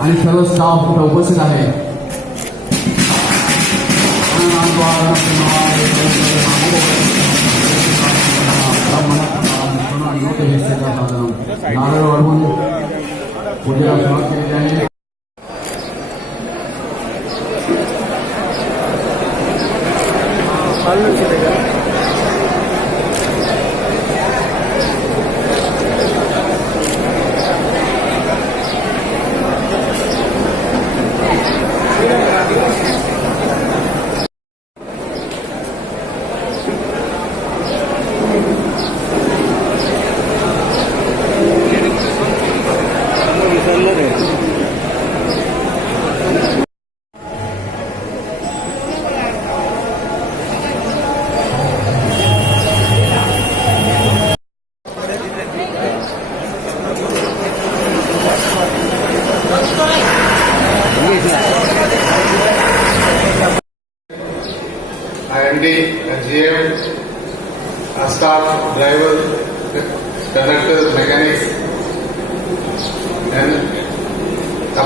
आणि सर्व स्टाफ उपस्थित आहे. नारळ वाढवून पूजेला सुरुवात केलेली आहे. IMD, GM, staff, drivers, conductors, mechanics, and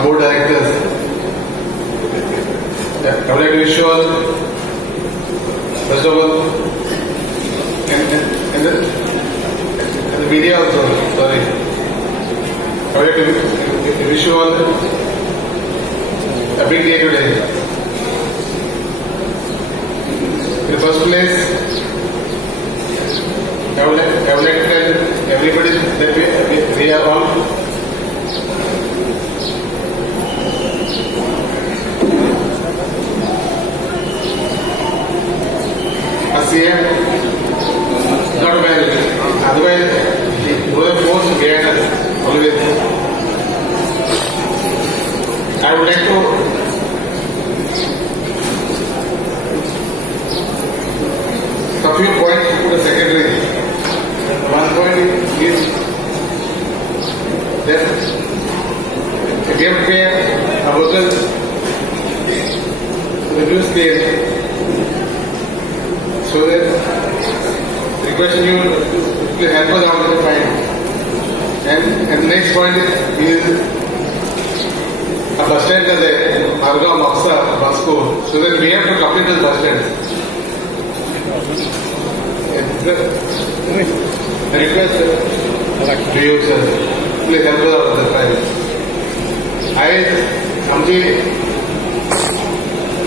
board directors. I would like to wish you all, first of all, and the media also, sorry. I would like to wish you all a big day today. In the first place, I would like to tell everybody that we are all a CM, not well. Otherwise, we were forced to behind us always. I would like to a few points to the secretary. One point is that we have to pay our workers reduce pay. So that requesting you to help us out with the fine. And the next point is a bus stand is there, Margaon, Moxa, Basco, so that we have to complete the bus stand. The request to you, sir, please help us out with the file. आमची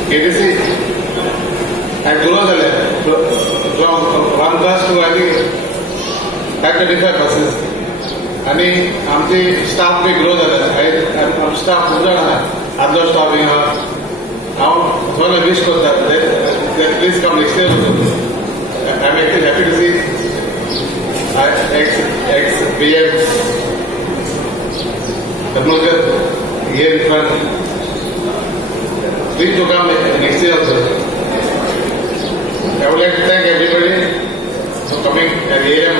KTC and grow झाले from 1 bus to I think 535 buses. आणि आमचे staff बी grow झाले. Staff खूप जण आहे. आदलो staff हांव सगळं विश करता please come next year. I'm actually happy to see ex-PM Dhamolkar here in front. Please to come next year also. I would like to thank everybody for coming and here and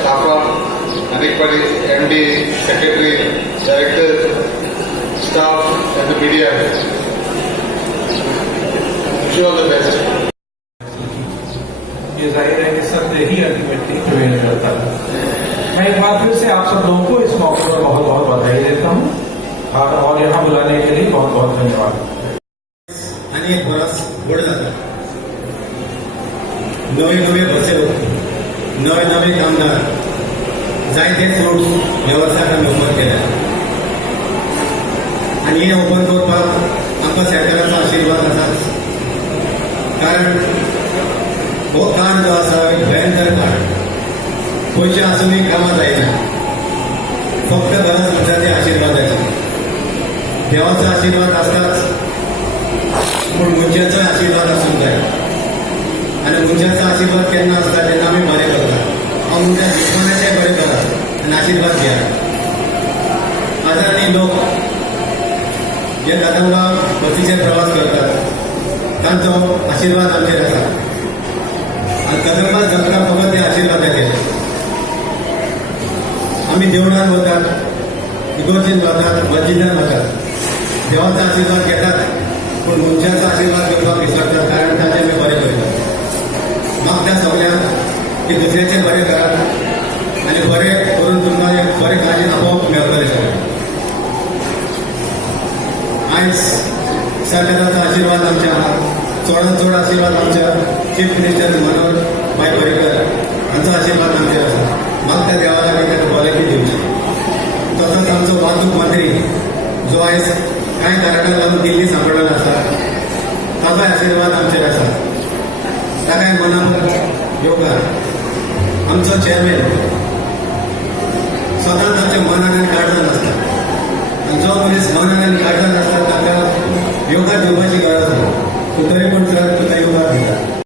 staff, everybody, MD, secretary, director, staff and the media. Wish you all the best. ये जाहिर है कि सब ही ultimately prevail करता है. मैं एक बार फिर से आप सब लोगों को इस मौके पर बहुत बहुत बधाई देता हूँ और यहाँ बुलाने के लिए बहुत बहुत धन्यवाद. आणि एक बरस पुढे जातात. नवे नवे बसे नवे नवे कामदार जायते फ्रुट्स व्यवसायात ओपन केल्या आणि हे ओपन करपाक आमकां सरकाराचो आशीर्वाद आसाच. कारण हो काळ जो आसा भयंकर काळ. पयशे आसूनय कामां जायना. फक्त गरज म्हणटा ते आशीर्वादाची. देवाचो आशीर्वाद आसताच पूण मनशाचो आशीर्वाद आसूंक जाय. आनी मनशाचो आशीर्वाद केन्ना आसता जेन्ना आमी बरें करता. हांव म्हणटा दुश्मनाचें बरें करात आनी आशीर्वाद घेयात. आजारी लोक जे कदंबा बसीचेर प्रवास करतात तांचो आशीर्वाद आमचेर आसा. आणि कदंबा जगता फकत ते आशीर्वादाचेर. आमी देवळांत वतात, इगोर्जीन वतात, मस्जिदान वतात, देवाचो आशीर्वाद घेतात. पूण मनशाचो आशीर्वाद घेवपाक सगळ्याचे बरे करात आणि बरे करून तुमकां एक बरे काळजी आपोआप मेळटले सगळे. आयज सरकाराचो आशीर्वाद आमचे आहा. चडांत चड आशीर्वाद आमच्या चीफ मिनिस्टर मनोहर भाई पर्रीकर हांचो आशीर्वाद आमचेर आसा. म्हाका त्या देवा लागीं ताका भलायकी दिवची. तसोच आमचो वाहतूक मंत्री जो आयज कांय कारणाक लागून दिल्ली सांबाळलेलो आसा ताचोय आशीर्वाद आमचेर आसा. ताकाय मनान योगा. आमचो चेअरमॅन सदांच आमच्या मनान आनी काळजान आसता आनी जो मनीस मनान आनी काळजान आसता ताका योगा दिवपाची गरज ना. तूं तरी पूण कर, तूं